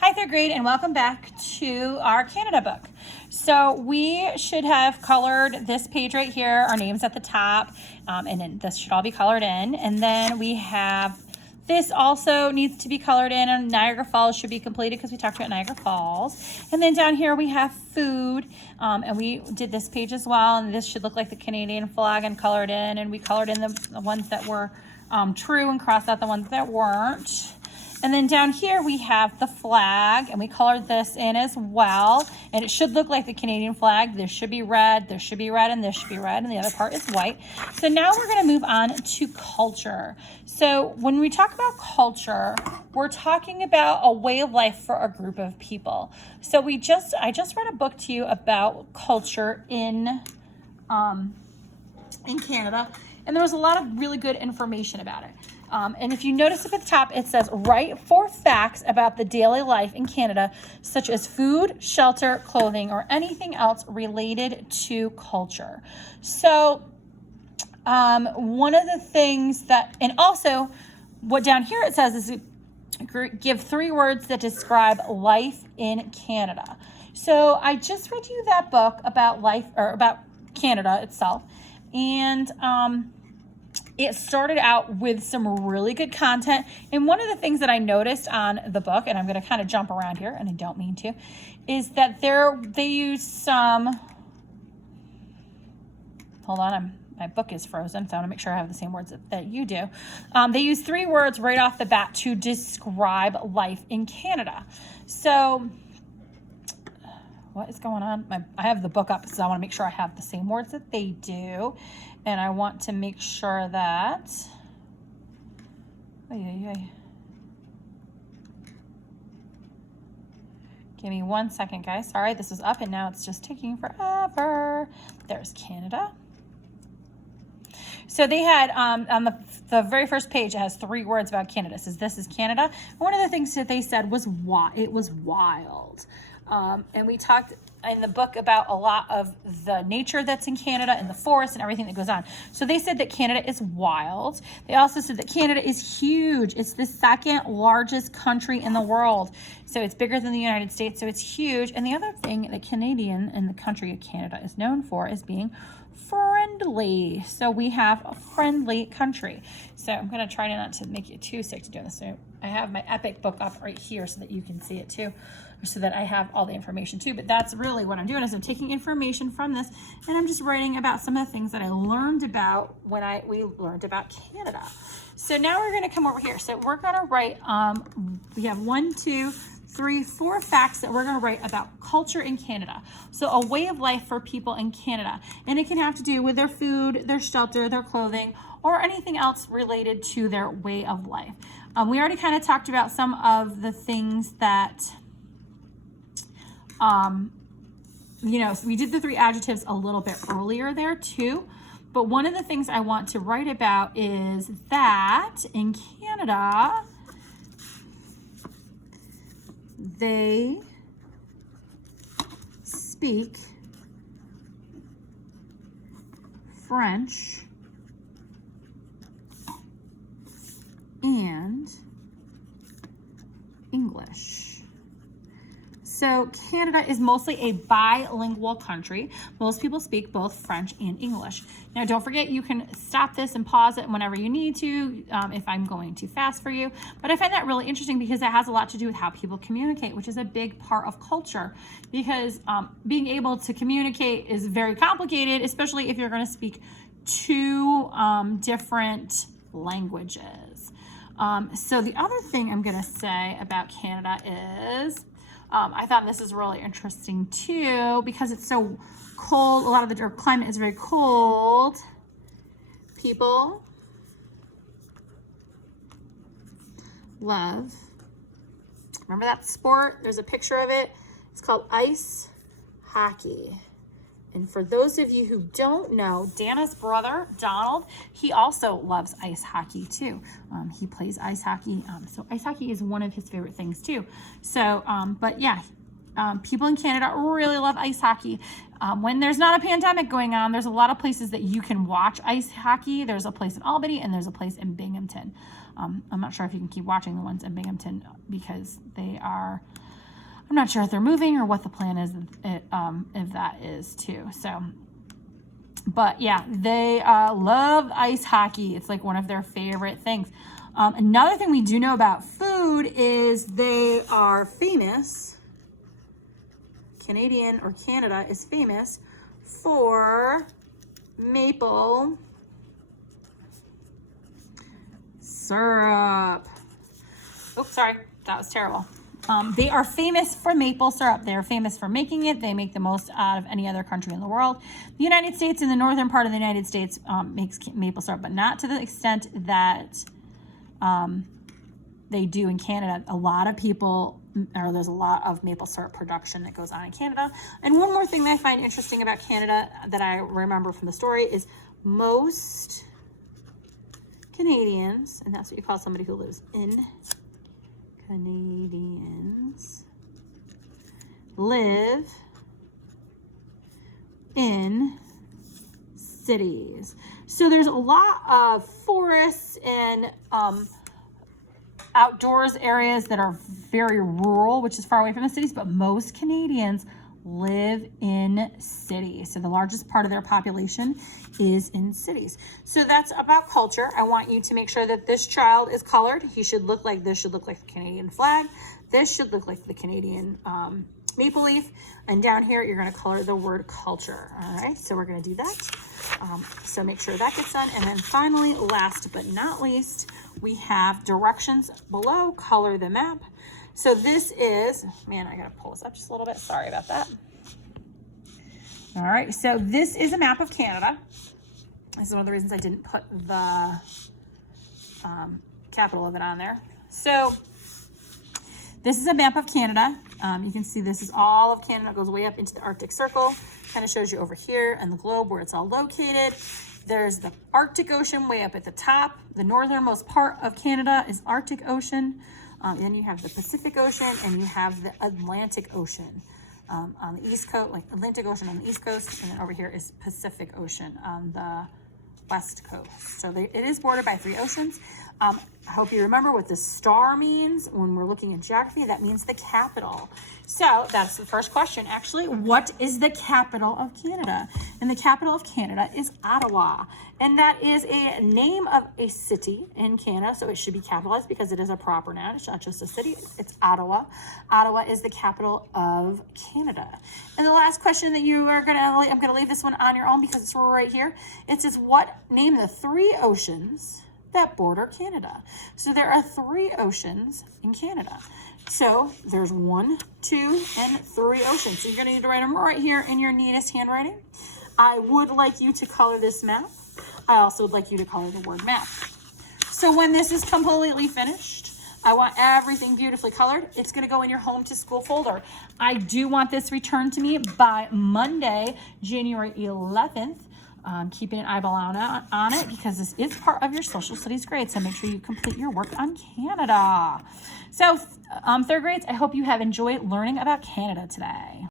Hi, third grade, and welcome back to our Canada book. So we should have colored this page right here, our names at the top, and then this should all be colored in. And then we have this also needs to be colored in, and Niagara Falls should be completed because we talked about Niagara Falls. And then down here we have food, and we did this page as well, and this should look like the Canadian flag and colored in, and we colored in the ones that were true and crossed out the ones that weren't. And then down here we have the flag, and we colored this in as well. And it should look like the Canadian flag. This should be red, this should be red, and this should be red, and the other part is white. So now we're gonna move on to culture. So when we talk about culture, we're talking about a way of life for a group of people. So I just read a book to you about culture in Canada, and there was a lot of really good information about it. And if you notice up at the top, it says, write 4 facts about the daily life in Canada, such as food, shelter, clothing, or anything else related to culture. So one of the things that, and also what down here it says is give 3 words that describe life in Canada. So I just read you that book about life, or about Canada itself. And it started out with some really good content. And one of the things that I noticed on the book, and I'm going to kind of jump around here, and I don't mean to, is that they use some, hold on, my book is frozen, so I want to make sure I have the same words that you do. They use 3 words right off the bat to describe life in Canada. So what is going on? I have the book up, so I want to make sure I have the same words that they do. And I want to make sure that, give me 1 second, guys. Sorry, this was up and now it's just taking forever. There's Canada. So they had, on the very first page, it has 3 words about Canada. It says, this is Canada. And one of the things that they said was, it was wild. And we talked in the book about a lot of the nature that's in Canada and the forest and everything that goes on. So they said that Canada is wild. They also said that Canada is huge. It's the 2nd largest country in the world. So it's bigger than the United States, so it's huge. And the other thing that Canadian and the country of Canada is known for is being friendly. So we have a friendly country. So I'm going to try not to make it too sick to do this. So I have my epic book up right here so that you can see it too, so that I have all the information too. But that's really what I'm doing, is I'm taking information from this and I'm just writing about some of the things that I learned about when we learned about Canada. So now we're going to come over here. So we're going to write, we have 1, 2, 3, 4 facts that we're going to write about culture in Canada. So a way of life for people in Canada. And it can have to do with their food, their shelter, their clothing, or anything else related to their way of life. We already kind of talked about some of the things that, we did the 3 adjectives a little bit earlier there too. But one of the things I want to write about is that in Canada, they speak French and English. So Canada is mostly a bilingual country. Most people speak both French and English. Now, don't forget, you can stop this and pause it whenever you need to, if I'm going too fast for you. But I find that really interesting because it has a lot to do with how people communicate, which is a big part of culture. Because being able to communicate is very complicated, especially if you're going to speak 2 different languages. So the other thing I'm going to say about Canada is, I thought this is really interesting too, because it's so cold. A lot of the climate is very cold. People love, remember that sport? There's a picture of it. It's called ice hockey. And for those of you who don't know, Dana's brother, Donald, he also loves ice hockey too. He plays ice hockey. So ice hockey is one of his favorite things too. So, but yeah, people in Canada really love ice hockey. When there's not a pandemic going on, there's a lot of places that you can watch ice hockey. There's a place in Albany and there's a place in Binghamton. I'm not sure if you can keep watching the ones in Binghamton because they are I'm not sure if they're moving or what the plan is, if that is too. So, but yeah, they love ice hockey. It's like one of their favorite things. Another thing we do know about food is they are famous. Canadian or Canada is famous for maple syrup. Oops, sorry, that was terrible. They are famous for maple syrup. They're famous for making it. They make the most out of any other country in the world. The United States, in the northern part of the United States, makes maple syrup, but not to the extent that they do in Canada. A lot of people, or there's a lot of maple syrup production that goes on in Canada. And one more thing that I find interesting about Canada that I remember from the story is most Canadians, and that's what you call somebody who lives in, Canadians live in cities. So there's a lot of forests and outdoors areas that are very rural, which is far away from the cities, but most Canadians live in cities. So the largest part of their population is in cities. So that's about culture. I want you to make sure that this child is colored. He should look like, this should look like the Canadian flag. This should look like the Canadian maple leaf. And down here, you're going to color the word culture. All right, so we're going to do that. So make sure that gets done. And then finally, last but not least, we have directions below. Color the map. So this is, man, I got to pull this up just a little bit. Sorry about that. All right, so this is a map of Canada. This is one of the reasons I didn't put the capital of it on there. So this is a map of Canada. You can see this is all of Canada. It goes way up into the Arctic Circle. Kind of shows you over here and the globe where it's all located. There's the Arctic Ocean way up at the top. The northernmost part of Canada is Arctic Ocean. Then you have the Pacific Ocean and you have the Atlantic Ocean on the east coast, like Atlantic Ocean on the east coast, and then over here is Pacific Ocean on the west coast. So it is bordered by 3 oceans. I hope you remember what the star means when we're looking at geography. That means the capital. So that's the first question, actually. What is the capital of Canada? And the capital of Canada is Ottawa. And that is a name of a city in Canada. So it should be capitalized because it is a proper noun. It's not just a city. It's Ottawa. Ottawa is the capital of Canada. And the last question that you are I'm going to leave this one on your own because it's right here. It says, name the 3 oceans that border Canada. So there are 3 oceans in Canada. So there's 1, 2, and 3 oceans. So you're going to need to write them right here in your neatest handwriting. I would like you to color this map. I also would like you to color the word map. So when this is completely finished, I want everything beautifully colored. It's going to go in your home to school folder. I do want this returned to me by Monday, January 11th. Keeping an eyeball on it because this is part of your social studies grade. So make sure you complete your work on Canada. So third grades, I hope you have enjoyed learning about Canada today.